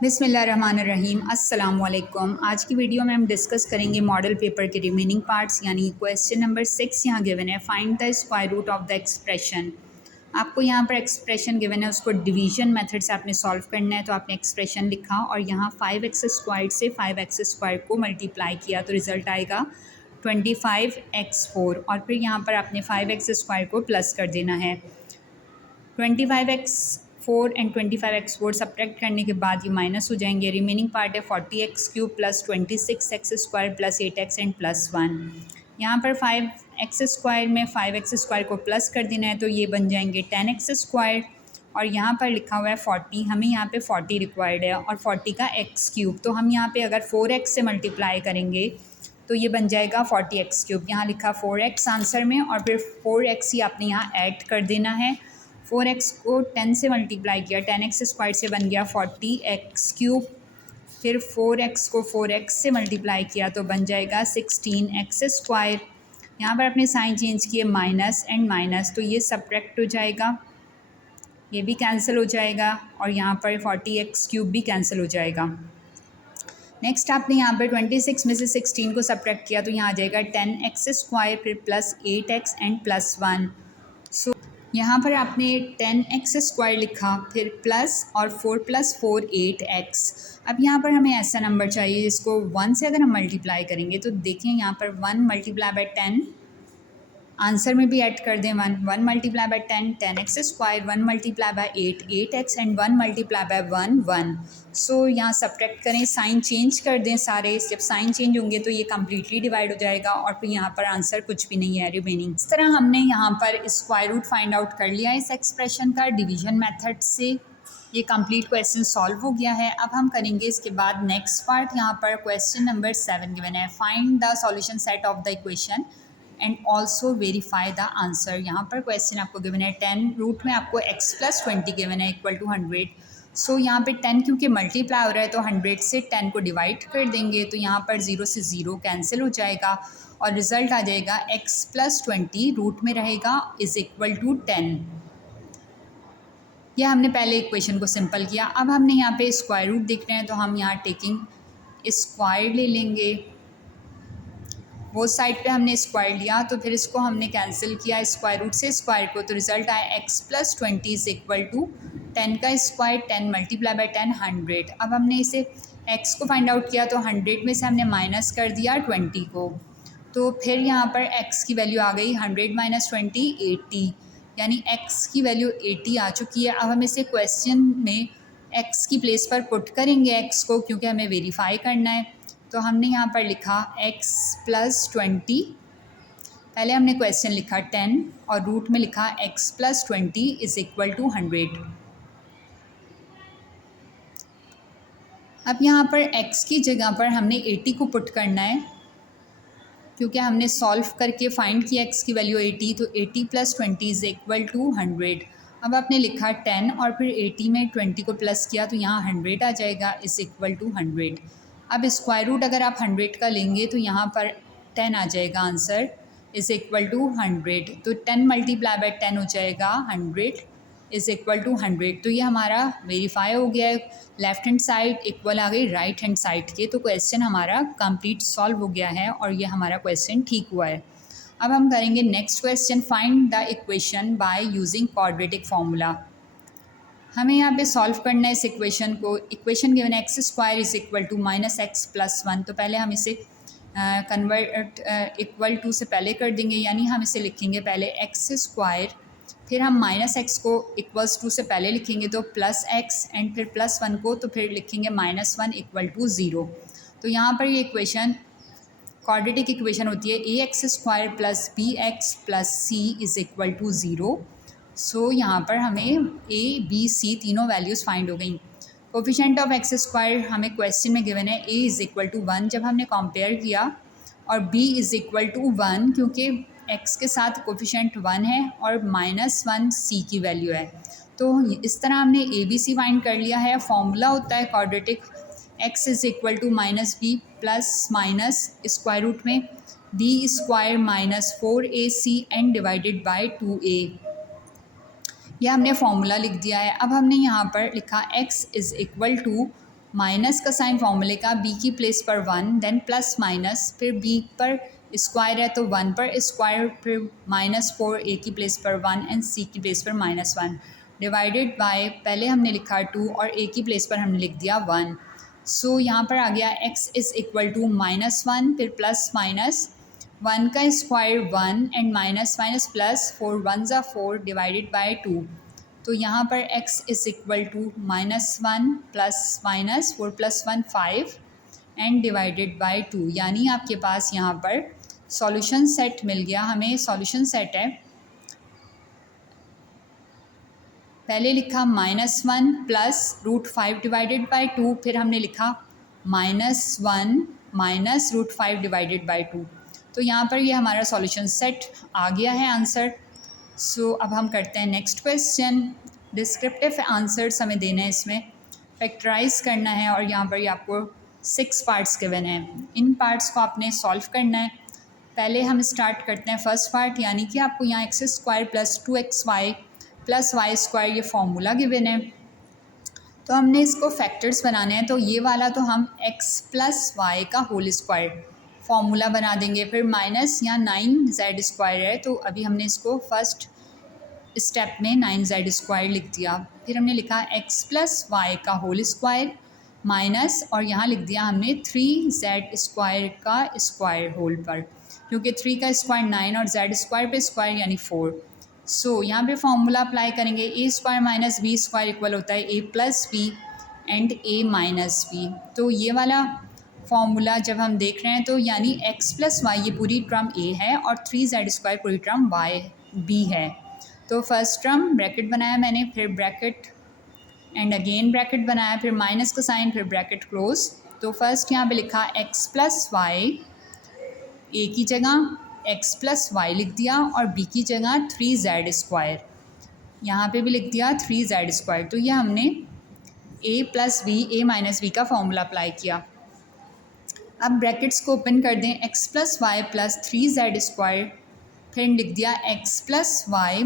बिस्मिल्लाहिर्रहमानिर्रहीम अस्सलाम वालेकुम। आज की वीडियो में हम डिस्कस करेंगे मॉडल पेपर के रिमेनिंग पार्ट्स यानी क्वेश्चन नंबर 6 यहाँ गिवन है, find the square root of the expression. आपको यहाँ पर एक्सप्रेशन गिवन है, उसको डिवीजन मेथड से आपने सॉल्व करना है। तो आपने एक्सप्रेशन लिखा और यहाँ 5x² से 5x² को मल्टीप्लाई किया तो रिज़ल्ट आएगा 25x4 और फिर यहाँ पर आपने 5x² को प्लस कर देना है। 25x4 एंड 25x4 सब्ट्रैक्ट करने के बाद ये माइनस हो जाएंगे। रिमेनिंग पार्ट है 40x³ plus 26x² plus 8x and plus 1। यहाँ पर 5x² में 5x² को प्लस कर देना है तो ये बन जाएंगे 10x² और यहाँ पर लिखा हुआ है 40। हमें यहाँ पे 40 रिक्वायर्ड है और 40 का x³ तो हम यहाँ पे अगर 4x से मल्टीप्लाई करेंगे तो ये बन जाएगा 40x³। यहाँ लिखा 4x आंसर में और फिर 4x ही आपने यहाँ ऐड कर देना है। 4x को 10 से मल्टीप्लाई किया, 10x² से बन गया 40x³। फिर 4x को 4x से मल्टीप्लाई किया तो बन जाएगा 16x²। यहाँ पर अपने साइन चेंज किए माइनस एंड माइनस तो ये सब्ट्रैक्ट हो जाएगा, ये भी कैंसिल हो जाएगा और यहाँ पर 40x³ भी कैंसिल हो जाएगा। नेक्स्ट आपने यहाँ पर 26 में से 16 को सब्ट्रैक्ट किया तो यहाँ आ जाएगा 10x² फिर प्लस 8x एंड प्लस 1। सो यहाँ पर आपने 10x² लिखा फिर प्लस और 4 + 4 8x। अब यहाँ पर हमें ऐसा नंबर चाहिए जिसको 1 से अगर हम मल्टीप्लाई करेंगे तो देखिए यहाँ पर 1 × 10 आंसर में भी ऐड कर दें 1 × 10 10x², 1 × 8 8x एंड 1 × 1 1। सो यहाँ सब्ट्रैक्ट करें, साइन चेंज कर दें सारे। जब साइन चेंज होंगे तो ये कम्प्लीटली डिवाइड हो जाएगा और फिर यहाँ पर आंसर कुछ भी नहीं है रिमेनिंग। इस तरह हमने यहाँ पर स्क्वायर रूट फाइंड आउट कर लिया इस एक्सप्रेशन का डिवीजन मेथड से। ये कंप्लीट क्वेश्चन सॉल्व हो गया है। अब हम करेंगे इसके बाद नेक्स्ट पार्ट। यहाँ पर क्वेश्चन नंबर 7 गिवन है, find the solution set of the equation and also verify the answer. यहाँ पर क्वेश्चन आपको गिवन है 10 रूट में आपको x + 20 गिवन है इक्वल टू 100। सो यहाँ पे 10 क्योंकि मल्टीप्लाई हो रहा है तो 100 से 10 को डिवाइड कर देंगे तो यहाँ पर 0 से 0 कैंसिल हो जाएगा और रिज़ल्ट आ जाएगा x + 20 रूट में रहेगा इज़ इक्वल टू 10। यह हमने पहले इक्वेशन को सिंपल किया। अब हमने यहाँ पे स्क्वायर रूट देखना है तो हम यहाँ टेकिंग स्क्वायर ले लेंगे। वो साइड पे हमने स्क्वायर लिया तो फिर इसको हमने कैंसिल किया स्क्वायर रूट से स्क्वायर को तो रिज़ल्ट आया x + 20 इज़ इक्वल टू 10 का स्क्वायर 10 × 10 100। अब हमने इसे x को फाइंड आउट किया तो 100 में से हमने माइनस कर दिया 20 को तो फिर यहाँ पर x की वैल्यू आ गई 100 - 20 80, यानी x की वैल्यू 80 आ चुकी है। अब हम इसे क्वेश्चन में x की प्लेस पर पुट करेंगे x को क्योंकि हमें वेरीफाई करना है। तो हमने यहाँ पर लिखा x + 20, पहले हमने क्वेश्चन लिखा 10 और रूट में लिखा x + 20 इज़ इक्वल टू 100। अब यहाँ पर x की जगह पर हमने 80 को पुट करना है क्योंकि हमने सॉल्व करके फाइंड किया x की वैल्यू 80 तो 80 + 20 इज़ इक्वल टू 100। अब आपने लिखा 10 और फिर 80 में 20 को प्लस किया तो यहाँ 100 आ जाएगा इज़ इक्वल टू 100। अब स्क्वायर रूट अगर आप 100 का लेंगे तो यहाँ पर 10 आ जाएगा आंसर इज़ इक्वल टू 100। तो 10 × 10 हो जाएगा 100 इज़ इक्वल टू 100। तो ये हमारा वेरीफाई हो गया है। लेफ़्ट हैंड साइड इक्वल आ गई राइट हैंड साइड के, तो क्वेश्चन हमारा कंप्लीट सॉल्व हो गया है और ये हमारा क्वेश्चन ठीक हुआ है। अब हम करेंगे next question, find the equation by using quadratic formula. हमें यहाँ पे सॉल्व करना है इस इक्वेशन को। इक्वेशन गिवन है x² is equal to -x + 1। तो पहले हम इसे कन्वर्ट इक्वल टू से पहले कर देंगे, यानी हम इसे लिखेंगे पहले x², फिर हम -x को इक्वल्स टू से पहले लिखेंगे तो +x एंड फिर +1 को तो फिर लिखेंगे -1 इक्वल टू 0। तो यहाँ पर ये इक्वेशन क्वाड्रेटिक इक्वेशन होती है ax² + bx + c is equal to 0। So यहाँ पर हमें a b c तीनों वैल्यूज़ फाइंड हो गई। कोफिशिएंट ऑफ x² हमें क्वेश्चन में गिवन है a इज़ इक्वल टू 1। जब हमने कंपेयर किया और b इज़ इक्वल टू 1 क्योंकि x के साथ कोफिशिएंट 1 है और -1 c की वैल्यू है, तो इस तरह हमने a b c फाइंड कर लिया है। फॉर्मूला होता है quadratic x is equal to -b plus minus square root में b² - 4ac and divided bye 2a। यह हमने फॉर्मूला लिख दिया है। अब हमने यहाँ पर लिखा x is equal to minus का साइन फॉर्मूले का, बी की प्लेस पर 1, देन प्लस माइनस, फिर बी पर स्क्वायर है तो 1 पर स्क्वायर, फिर -4 ए की प्लेस पर 1 एंड सी की प्लेस पर -1 डिवाइडेड बाय, पहले हमने लिखा 2 और ए की प्लेस पर हमने लिख दिया 1। सो यहाँ पर आ गया x इज़ इक्वल टू -1, फिर प्लस माइनस 1 का square 1 and minus minus plus 4 1 ज़ा 4 डिवाइडेड बाय 2। तो यहाँ पर x is equal to -1 plus minus 4 + 1 5 and divided by 2, यानी आपके पास यहाँ पर सॉल्यूशन सेट मिल गया हमें। सॉल्यूशन सेट है, पहले लिखा -1 प्लस √5 डिवाइडेड बाय 2, फिर हमने लिखा -1 माइनस √5 डिवाइडेड बाय 2। तो यहाँ पर ये हमारा सॉल्यूशन सेट आ गया है आंसर। सो अब हम करते हैं नेक्स्ट क्वेश्चन। डिस्क्रिप्टिव आंसर्स हमें देने हैं, इसमें फैक्टराइज करना है और यहाँ पर ये आपको 6 पार्ट्स गिवन हैं। इन पार्ट्स को आपने सॉल्व करना है। पहले हम स्टार्ट करते हैं फर्स्ट पार्ट, यानी कि आपको यहाँ x² + 2xy + y² ये फॉर्मूला गिवन है। तो हमने इसको फैक्टर्स बनाने हैं, तो ये वाला तो हम x + y का होल स्क्वायर फॉर्मूला बना देंगे। फिर माइनस यहाँ 9z² है, तो अभी हमने इसको फर्स्ट स्टेप में 9z² लिख दिया। फिर हमने लिखा x + y का होल स्क्वायर माइनस, और यहाँ लिख दिया हमने 3z² का स्क्वायर होल पर, क्योंकि 3 का स्क्वायर 9 और z² पे स्क्वायर यानी 4। सो यहाँ पे फॉर्मूला अप्लाई करेंगे, a² - b² इक्वल होता है a + b and a - b। तो ये वाला फॉर्मूला जब हम देख रहे हैं तो यानी x + y ये पूरी टर्म a है और 3z² पूरी टर्म b है। तो फर्स्ट टर्म ब्रैकेट बनाया मैंने, फिर ब्रैकेट एंड अगेन ब्रैकेट बनाया, फिर माइनस का साइन, फिर ब्रैकेट क्लोज। तो फर्स्ट यहाँ पे लिखा x + y, a की जगह x + y लिख दिया और b की जगह 3z², यहाँ पे भी लिख दिया 3z²। तो ये हमने a + b a - b का फॉर्मूला अप्लाई किया। अब ब्रैकेट्स को ओपन कर दें, x + y + 3z², फिर लिख दिया x + y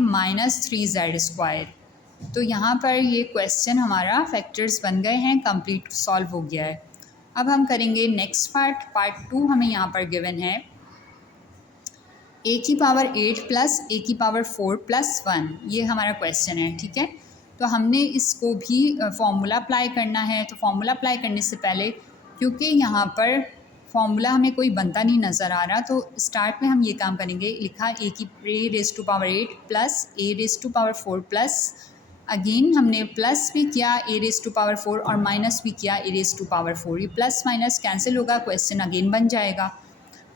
- 3z²। तो यहाँ पर ये क्वेश्चन हमारा फैक्टर्स बन गए हैं, कंप्लीट सॉल्व हो गया है। अब हम करेंगे नेक्स्ट पार्ट 2 हमें यहाँ पर गिवन है a⁸ प्लस a⁴ + 1, ये हमारा क्वेश्चन है, ठीक है। तो हमने इसको भी फॉर्मूला अप्लाई करना है। तो फॉर्मूला अप्लाई करने से पहले, क्योंकि यहाँ पर फॉर्मूला हमें कोई बनता नहीं नज़र आ रहा, तो स्टार्ट में हम ये काम करेंगे। लिखा a⁸ plus a⁴ plus, again हमने प्लस भी किया a⁴ और माइनस भी किया a⁴। ये प्लस माइनस कैंसिल होगा, क्वेश्चन अगेन बन जाएगा।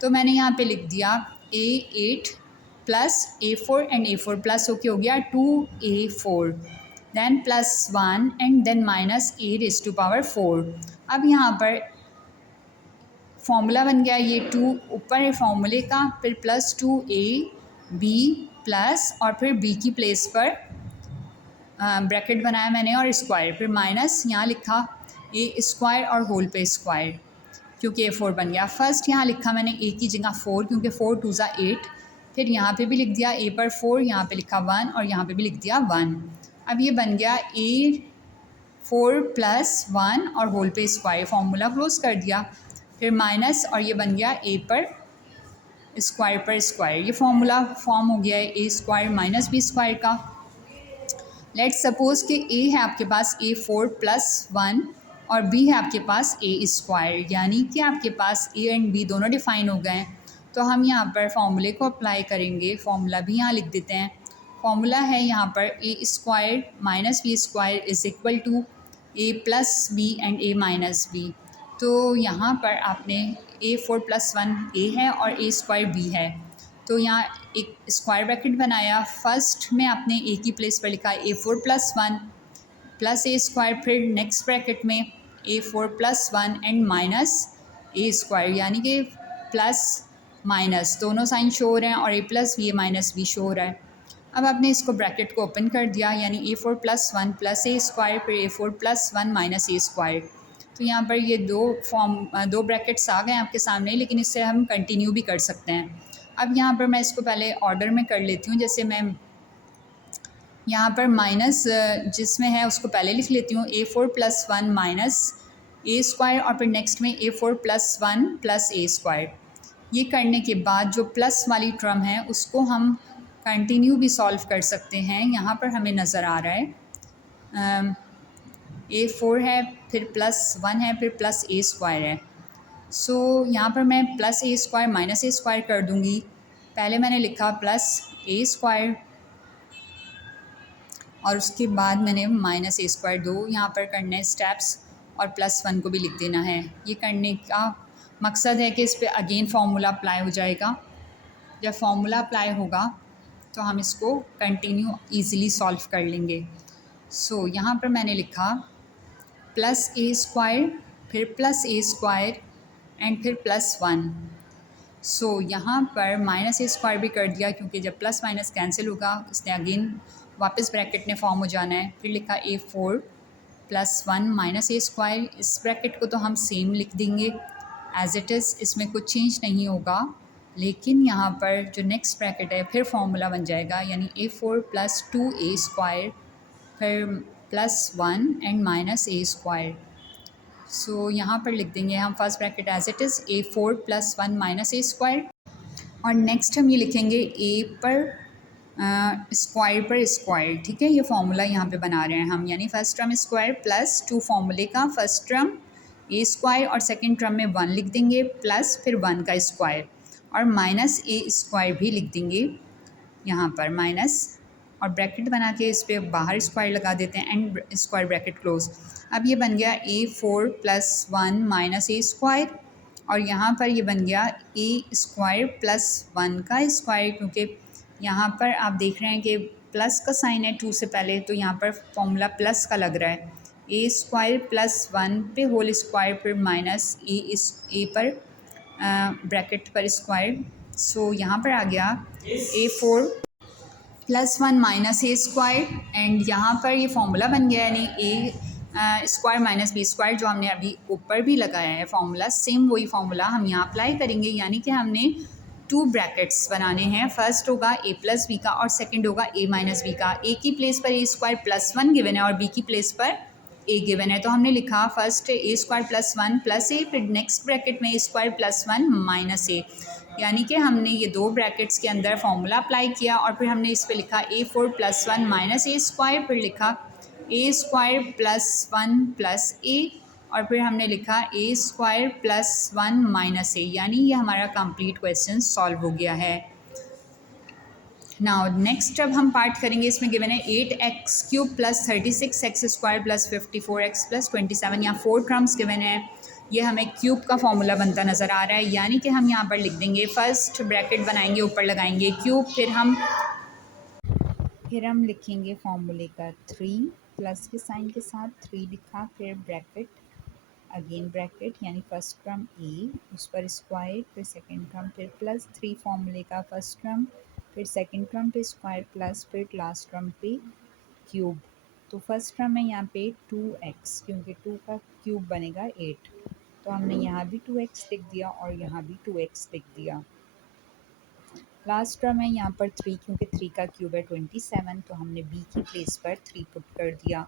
तो मैंने यहाँ पे लिख दिया a8 plus a4 and a4 plus होके हो गया 2a4, then +1 and then minus a⁴। अब यहाँ पर फॉर्मूला बन गया, ये 2 ऊपर है फॉर्मूले का, फिर +2ab प्लस और फिर b की प्लेस पर ब्रैकेट बनाया मैंने और स्क्वायर, फिर माइनस यहाँ लिखा a² और होल पे स्क्वायर, क्योंकि a4 बन गया। फर्स्ट यहाँ लिखा मैंने a की जगह 4, क्योंकि 4 × 2 = 8, फिर यहाँ पे भी लिख दिया a पर 4, यहाँ पे लिखा 1 और यहाँ पे भी लिख दिया 1। अब ये बन गया a4 + 1 और होल पे स्क्वायर, फॉर्मूला क्लोज कर दिया, फिर माइनस और ये बन गया a पर स्क्वायर पर स्क्वायर। ये फॉर्मूला फॉर्म हो गया है a² - b² का। लेट्स सपोज कि a है आपके पास a4 + 1 और b है आपके पास a², यानी कि आपके पास a एंड b दोनों डिफाइन हो गए हैं। तो हम यहाँ पर फॉर्मूले को अप्लाई करेंगे, फॉर्मूला भी यहाँ लिख देते हैं। फॉर्मूला है यहाँ पर a² - b² is equal to a + b and a - b। तो यहाँ पर आपने a4 + 1 a है और a² b है, तो यहाँ एक स्क्वायर ब्रैकेट बनाया। फर्स्ट में आपने a की प्लेस पर लिखा a4 + 1 प्लस a², फिर नेक्स्ट ब्रैकेट में a4 + 1 एंड माइनस a², यानी कि प्लस माइनस दोनों साइन शो हो रहे हैं और a + b a - b show हो रहा है। अब आपने इसको ब्रैकेट को ओपन कर दिया, यानी a4 + 1 प्लस a², फिर a4 + 1 माइनस a²। तो यहाँ पर ये दो ब्रैकेट्स आ गए आपके सामने, लेकिन इससे हम कंटिन्यू भी कर सकते हैं। अब यहाँ पर मैं इसको पहले ऑर्डर में कर लेती हूँ, जैसे मैं यहाँ पर माइनस जिसमें है उसको पहले लिख लेती हूँ, a4 + 1 माइनस ए स्क्वायर और फिर नेक्स्ट में A4 + 1 + A स्क्वायर। ये करने के बाद जो प्लस वाली टर्म है उसको हम कंटिन्यू भी सॉल्व कर सकते हैं। यहाँ पर हमें नज़र आ रहा है A4 है, फिर +1 है, फिर प्लस A स्क्वायर है। सो यहाँ पर मैं plus A square minus A square कर दूँगी। पहले मैंने लिखा प्लस A स्क्वायर और उसके बाद मैंने माइनस A स्क्वायर, दो यहाँ पर करने स्टेप्स और +1 को भी लिख देना है। ये करने का मकसद है कि इस पर अगेन फार्मूला अप्लाई हो जाएगा। जब फार्मूला अप्लाई होगा तो हम इसको कंटिन्यू ईज़िली सॉल्व कर लेंगे। सो यहाँ पर मैंने लिखा प्लस A स्क्वायर, फिर प्लस A स्क्वायर एंड फिर +1। सो यहाँ पर माइनस A स्क्वायर भी कर दिया क्योंकि जब प्लस माइनस कैंसिल होगा इसने अगेन वापस ब्रैकेट में फॉर्म हो जाना है। फिर लिखा A4 + 1 माइनस A स्क्वायर। इस ब्रैकेट को तो हम सेम लिख देंगे एज इट इज़, इसमें कुछ चेंज नहीं होगा। लेकिन यहाँ पर जो नेक्स्ट ब्रैकेट है फिर फॉर्मूला बन जाएगा, यानी A4 + 2A स्क्वायर, फिर +1 and minus A square. So यहाँ पर लिख देंगे हम first bracket as it is A4 + 1 minus A square, और नेक्स्ट हम ये लिखेंगे A पर स्क्वायर पर स्क्वायर। ठीक है, ये फार्मूला यहाँ पे बना रहे हैं हम, यानी फर्स्ट टर्म स्क्वायर प्लस 2 फार्मूले का फर्स्ट टर्म A स्क्वायर और सेकंड टर्म में 1 लिख देंगे प्लस फिर 1 का स्क्वायर और माइनस A स्क्वायर भी लिख देंगे यहाँ पर माइनस, और ब्रैकेट बना के इस पर बाहर स्क्वायर लगा देते हैं एंड स्क्वायर ब्रैकेट क्लोज। अब ये बन गया A4 + 1 माइनस A स्क्वायर, और यहाँ पर ये बन गया A स्क्वायर + 1 का स्क्वायर, क्योंकि यहाँ पर आप देख रहे हैं कि प्लस का साइन है 2 से पहले, तो यहाँ पर फॉर्मूला प्लस का लग रहा है। A स्क्वायर + 1 पे होल स्क्वायर फिर माइनस A पर ब्रैकेट पर स्क्वायर। सो यहाँ पर आ गया A4 + 1 minus A square, and यहाँ पर ये फॉर्मूला बन गया, यानी A square minus B square, जो हमने अभी ऊपर भी लगाया है फॉर्मूला, सेम वही फॉर्मूला हम यहाँ अप्लाई करेंगे। यानी कि हमने 2 ब्रैकेट्स बनाने हैं, फर्स्ट होगा A + B का और सेकंड होगा A - B का। A की प्लेस पर A स्क्वायर + 1 गिवन है और B की प्लेस पर A गिवन है, तो हमने लिखा फर्स्ट A स्क्वायर + 1 + A, फिर नेक्स्ट ब्रैकेट में A स्क्वायर + 1 माइनस A, यानी कि हमने ये दो ब्रैकेट्स के अंदर फार्मूला अप्लाई किया और फिर हमने इस पे लिखा A4 + 1 माइनस A स्क्वायर, फिर लिखा A स्क्वायर + 1 + A, और फिर हमने लिखा A स्क्वायर + 1 माइनस A, यानी ये हमारा कंप्लीट क्वेश्चन सॉल्व हो गया है। नाउ नेक्स्ट अब हम पार्ट करेंगे, इसमें गिवन है 8x³ + 36x² + 54x + 27, यहाँ 4 टर्म्स गिवन है। ये हमें क्यूब का फॉर्मूला बनता नज़र आ रहा है, यानी कि हम यहाँ पर लिख देंगे फर्स्ट ब्रैकेट बनाएंगे, ऊपर लगाएंगे क्यूब, फिर हम लिखेंगे फॉर्मूले का 3 प्लस के साइन के साथ 3 लिखा, फिर ब्रैकेट अगेन ब्रैकेट, यानी फर्स्ट टर्म A उस पर स्क्वायर, फिर सेकंड टर्म, फिर +3 फॉर्मूले का फर्स्ट टर्म, फिर सेकंड टर्म पे स्क्वायर प्लस, फिर लास्ट टर्म पे क्यूब। तो फर्स्ट टर्म है यहाँ पे 2x, क्योंकि 2 का क्यूब बनेगा 8, तो हमने यहाँ भी 2x लिख दिया और यहाँ भी 2x लिख दिया। लास्ट टर्म है यहाँ पर 3, क्योंकि 3 का क्यूब है 27, तो हमने b की प्लेस पर 3 पुट कर दिया।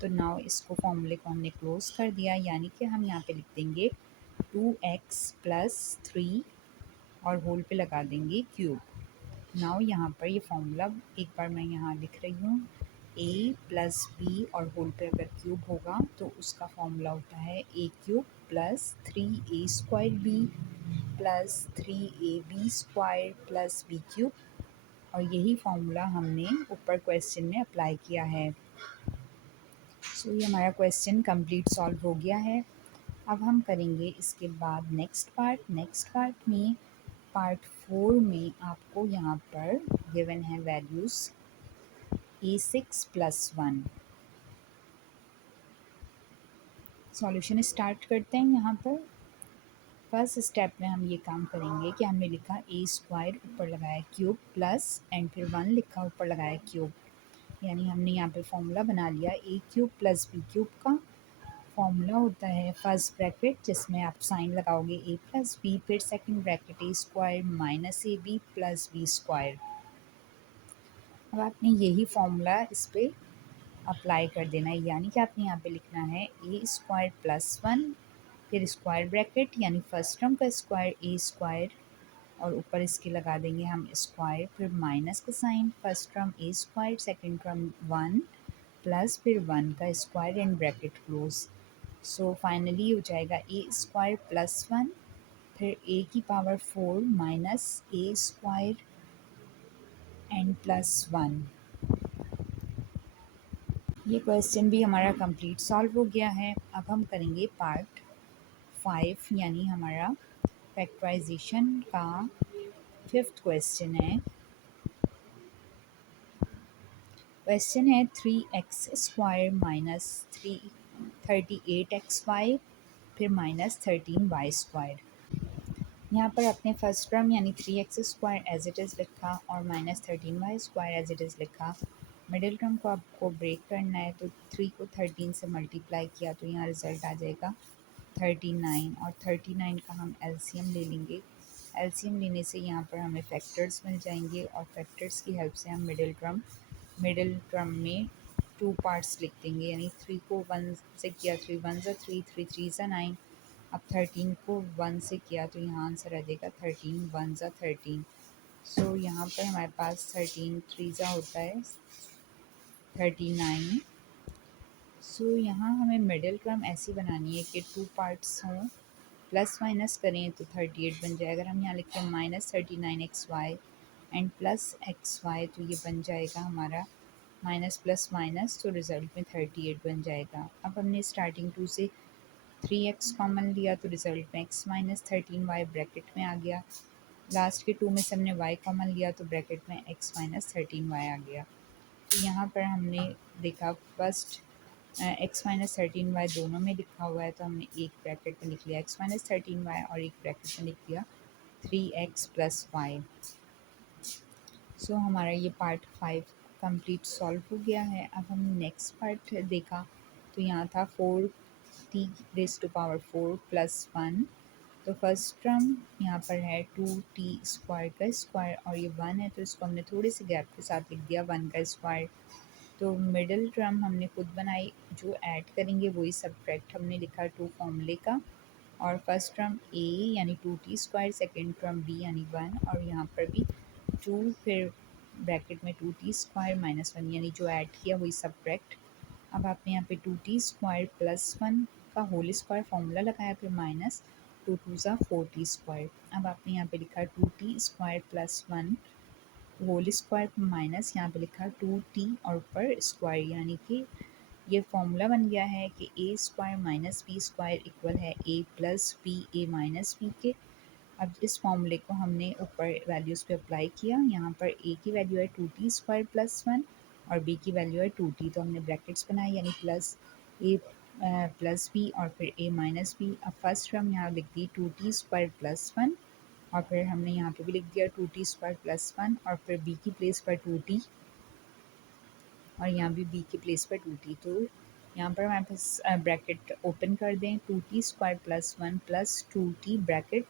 तो नाउ इसको फॉर्मूले को हमने क्लोज कर दिया, यानी कि हम यहाँ पे लिख देंगे 2x + 3 और होल पे लगा देंगे क्यूब। नाउ यहाँ पर ये फॉर्मूला एक बार मैं यहाँ लिख रही हूँ, a + b और होल पे अगर क्यूब होगा तो उसका फॉर्मूला होता है a³ + 3a² b + 3ab² + b³, और यही फार्मूला हमने ऊपर क्वेश्चन में अप्लाई किया है। सो ये हमारा क्वेश्चन कंप्लीट सॉल्व हो गया है। अब हम करेंगे इसके बाद नेक्स्ट पार्ट में पार्ट 4 में आपको यहाँ पर गिवन है वैल्यूज़ A6 + 1। सॉल्यूशन स्टार्ट करते हैं। यहाँ पर फर्स्ट स्टेप में हम ये काम करेंगे कि हमने लिखा A स्क्वायर ऊपर लगाया क्यूब प्लस एंड फिर 1 लिखा ऊपर लगाया क्यूब, यानी हमने यहाँ पे फॉर्मूला बना लिया A³ + B³ का। फॉर्मूला होता है फर्स्ट ब्रैकेट जिसमें आप साइन लगाओगे A + B, फिर second bracket A square - AB + B square. अब आपने यही फॉर्मूला इस पर अप्लाई कर देना है, यानी कि आपने यहाँ पे लिखना है ए स्क्वायर प्लस वन, फिर स्क्वायर ब्रैकेट यानी फर्स्ट टर्म का स्क्वायर ए स्क्वायर, और ऊपर इसके लगा देंगे हम स्क्वायर, फिर माइनस का sign, first term a square, second term one, plus फिर वन का square and bracket close. So finally हो जाएगा ए स्क्वायर प्लस वन, फिर ए की power four minus a square and plus one. ये question भी हमारा कंप्लीट सॉल्व हो गया है। अब हम करेंगे पार्ट 5 यानी हमारा फैक्टराइजेशन का फिफ्थ क्वेश्चन है। क्वेश्चन है 3x² माइनस 38xy फिर माइनस 13y²। यहाँ पर अपने फर्स्ट टर्म यानी 3x² एज इट इज़ लिखा और minus 13y² as it is लिखा। मिडिल टर्म को आपको ब्रेक करना है, तो 3 को 13 से मल्टीप्लाई किया तो यहाँ रिज़ल्ट आ जाएगा 39, और 39 का हम एलसीएम ले लेंगे। एलसीएम लेने से यहाँ पर हमें फैक्टर्स मिल जाएंगे, और फैक्टर्स की हेल्प से हम मिडिल टर्म में टू पार्ट्स लिख देंगे, यानी 3 को 1 से किया 3 1 ज़ा 3 3 3 ज़ा 9। अब 13 को 1 से किया तो यहाँ आंसर आ जाएगा 13 1 ज़ा 13। सो यहाँ पर हमारे पास 13 3 ज़ा होता है 39। सो यहाँ हमें मिडिल टर्म ऐसी बनानी है कि टू पार्ट्स हों, प्लस माइनस करें तो 38 बन जाए। अगर हम यहाँ लिखते हैं minus 39xy and plus xy तो ये बन जाएगा हमारा माइनस प्लस माइनस, तो रिज़ल्ट में 38 बन जाएगा। अब हमने स्टार्टिंग 2 से 3x कॉमन लिया तो रिज़ल्ट में x माइनस 13y ब्रैकेट में आ गया। लास्ट के 2 में से हमने y कॉमन लिया तो ब्रैकेट में x माइनस 13y आ गया। तो यहाँ पर हमने देखा फर्स्ट x माइनस 13y दोनों में लिखा हुआ है, तो हमने एक ब्रैकेट में लिख लिया x माइनस 13y और एक ब्रैकेट में लिख दिया 3x प्लस वाई। सो हमारा ये पार्ट 5 कंप्लीट सॉल्व हो गया है। अब हम नेक्स्ट पार्ट देखा तो यहाँ था 4t⁴ प्लस 1। तो फर्स्ट टर्म यहाँ पर है 2t² का स्क्वायर और ये 1 है, तो इसको हमने थोड़े से गैप के साथ लिख दिया 1 का स्क्वायर। तो मिडिल टर्म हमने खुद बनाई, जो ऐड करेंगे वही सब्ट्रैक्ट हमने लिखा 2 फॉर्मूले का। और फर्स्ट टर्म a यानी 2t², सेकेंड टर्म b यानी 1, और यहाँ पर भी 2 फिर ब्रैकेट में 2t² माइनस 1 यानी जो ऐड किया वही सब्ट्रैक्ट। अब आपने यहाँ पे 2t² प्लस 1 का होल स्क्वायर फॉर्मूला लगाया, फिर माइनस 2 2 ज़ा 4t²। अब आपने यहाँ पे लिखा 2t² plus 1 whole square minus यहाँ पे लिखा 2t और ऊपर स्क्वायर, यानी कि ये फॉर्मूला बन गया है कि a² माइनस b² इक्वल है a plus b a minus b के। अब इस फॉर्मूले को हमने ऊपर वैल्यूज़ पे अप्लाई किया। यहाँ पर a की वैल्यू है 2t² प्लस 1 और b की वैल्यू है 2t, तो हमने ब्रैकेट्स बनाए यानी प्लस a प्लस बी और फिर a माइनस बी। अब फर्स्ट टर्म यहाँ लिख दी 2t² प्लस 1 और फिर हमने यहाँ पे भी लिख दिया 2t² प्लस 1 और फिर b की प्लेस पर 2t और यहाँ भी b की प्लेस पर 2t। तो यहाँ पर हमारे पास ब्रैकेट ओपन कर दें 2t² plus 1 plus 2t bracket,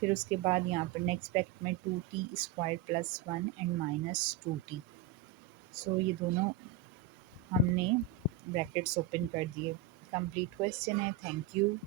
फिर उसके बाद यहाँ पर नेक्स्ट ब्रैकेट में 2t² plus 1 and minus 2t। सो ये दोनों हमने ब्रैकेट्स ओपन कर दिए। कंप्लीट क्वेश्चन है। Thank you.